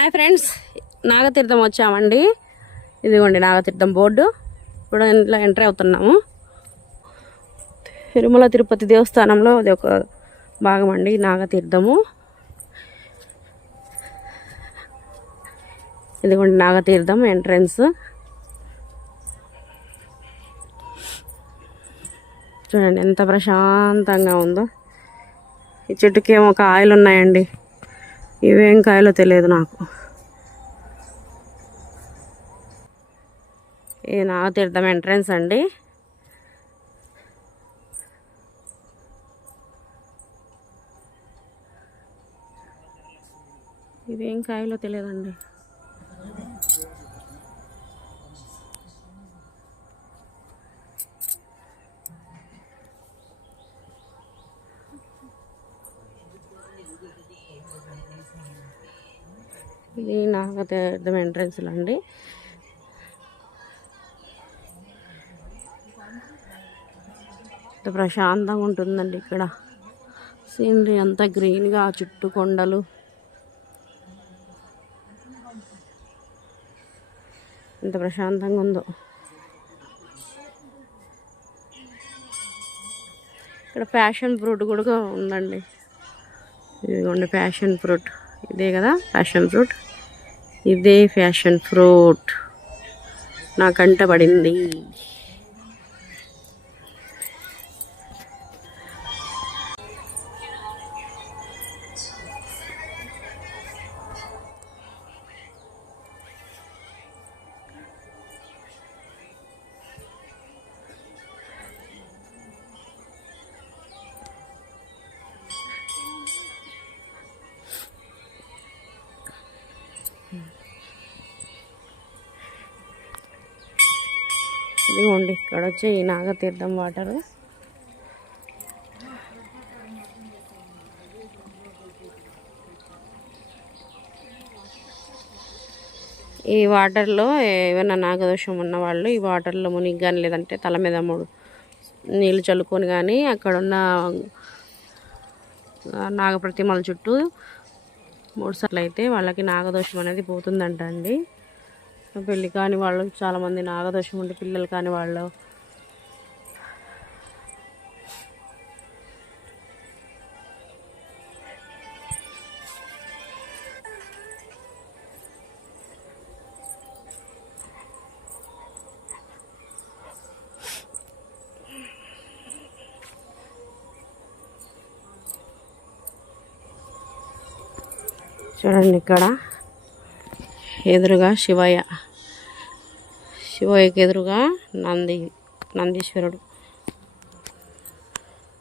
Hi friends, Nagatheertham వచ్చామండి. ఇదిగోండి Nagatheertham board. ఇప్పుడు ఇంట్లో ఎంటర్ అవుతున్నాము. తిరుమల తిరుపతి దేవస్థానంలో అది ఒక భాగం అండి నాగతీర్థము. ఇదిగోండి నాగతీర్థం ఎంట్రన్స్. చూడండి ఎంత ప్రశాంతంగా ఉందో. ఈ చెట్టుకి ఏమో కాయలు ఉన్నాయండి, ఇవేం కాయలో తెలియదు నాకు. ఇది నాగతీర్థం ఎంట్రన్స్ అండి. ఇవేం కాయలో తెలియదండి. ఇది నాగతీర్థం ఎంట్రన్స్లో అండి. ప్రశాంతంగా ఉంటుందండి ఇక్కడ. సీనరీ అంతా గ్రీన్గా, చుట్టూ కొండలు. ఎంత ప్రశాంతంగా ఉందో. ఇక్కడ ప్యాషన్ ఫ్రూట్ కూడా ఉందండి. ఇదిగోండి ప్యాషన్ ఫ్రూట్. ఇదే కదా ప్యాషన్ ఫ్రూట్. ఇదే ప్యాషన్ ఫ్రూట్ నా కంట పడింది. ఇదిగోండి ఇక్కడ వచ్చి ఈ నాగతీర్థం వాటరు. ఈ వాటర్లో ఏమైనా నాగదోషం ఉన్న వాళ్ళు ఈ వాటర్లో మునిగి కానీ, లేదంటే తల మీద నీళ్ళు చల్లుకొని కానీ అక్కడున్న నాగప్రతిమల చుట్టూ 3 సార్లు అయితే వాళ్ళకి నాగదోషం అనేది పోతుందంట అండి. పెళ్ళి కాని వాళ్ళు, చాలామంది నాగదోషం ఉంటే పిల్లలు కాని వాళ్ళు చూడండి. ఇక్కడ ఎదురుగా శివయ్యకి ఎదురుగా నందీశ్వరుడు.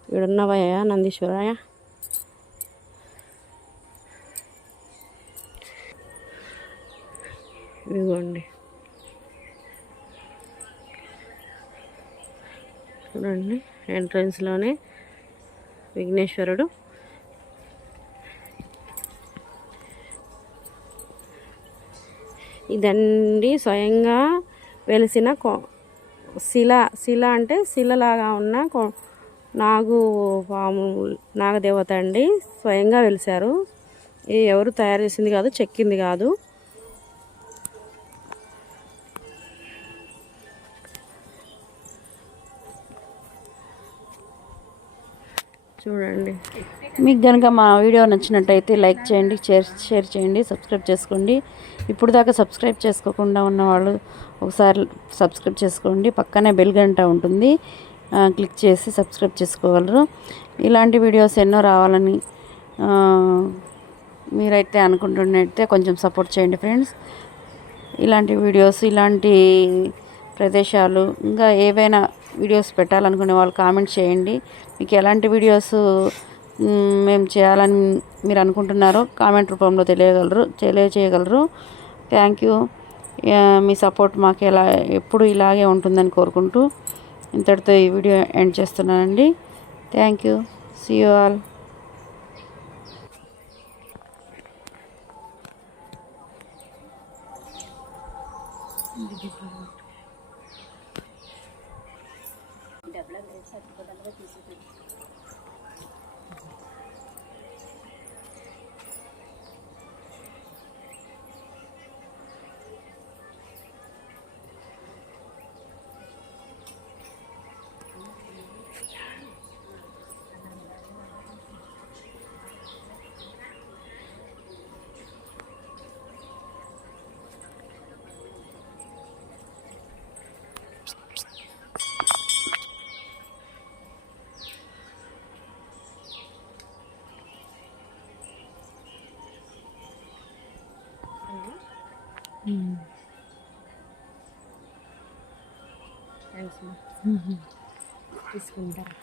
ఇక్కడున్నవయ్య నందీశ్వరయ్య. ఇదిగోండి చూడండి ఎంట్రన్స్లోనే విఘ్నేశ్వరుడు. ఇదండి స్వయంగా వెలిసిన శిల అంటే శిలలాగా ఉన్న నాగదేవత అండి. స్వయంగా వెలిశారు. ఇది ఎవరు తయారు చేసింది కాదు, చెక్కింది కాదు. చూడండి. మీకు కనుక మా వీడియో నచ్చినట్టయితే లైక్ చేయండి, షేర్ చేయండి, సబ్స్క్రైబ్ చేసుకోండి. ఇప్పుడు దాకా సబ్స్క్రైబ్ చేసుకోకుండా ఉన్నవాళ్ళు ఒకసారి సబ్స్క్రైబ్ చేసుకోండి. పక్కనే బెల్ గంట ఉంటుంది, క్లిక్ చేసి సబ్స్క్రైబ్ చేసుకోగలరు. ఇలాంటి వీడియోస్ ఎన్నో రావాలని మీరైతే అనుకుంటున్నట్టయితే కొంచెం సపోర్ట్ చేయండి ఫ్రెండ్స్. ఇలాంటి వీడియోస్, ఇలాంటి ప్రదేశాలు, ఇంకా ఏవైనా వీడియోస్ పెట్టాలనుకునే వాళ్ళు కామెంట్ చేయండి. మీకు ఎలాంటి వీడియోస్ మేము చేయాలని మీరు అనుకుంటున్నారో కామెంట్ రూపంలో తెలియజేయగలరు. Thank you. మీ సపోర్ట్ మాకు ఎప్పుడు ఇలాగే ఉంటుందని కోరుకుంటూ ఇంతటితో ఈ వీడియో ఎండ్ చేస్తున్నానండి. Thank you. See you all. Thanks తీసుకుంటారా?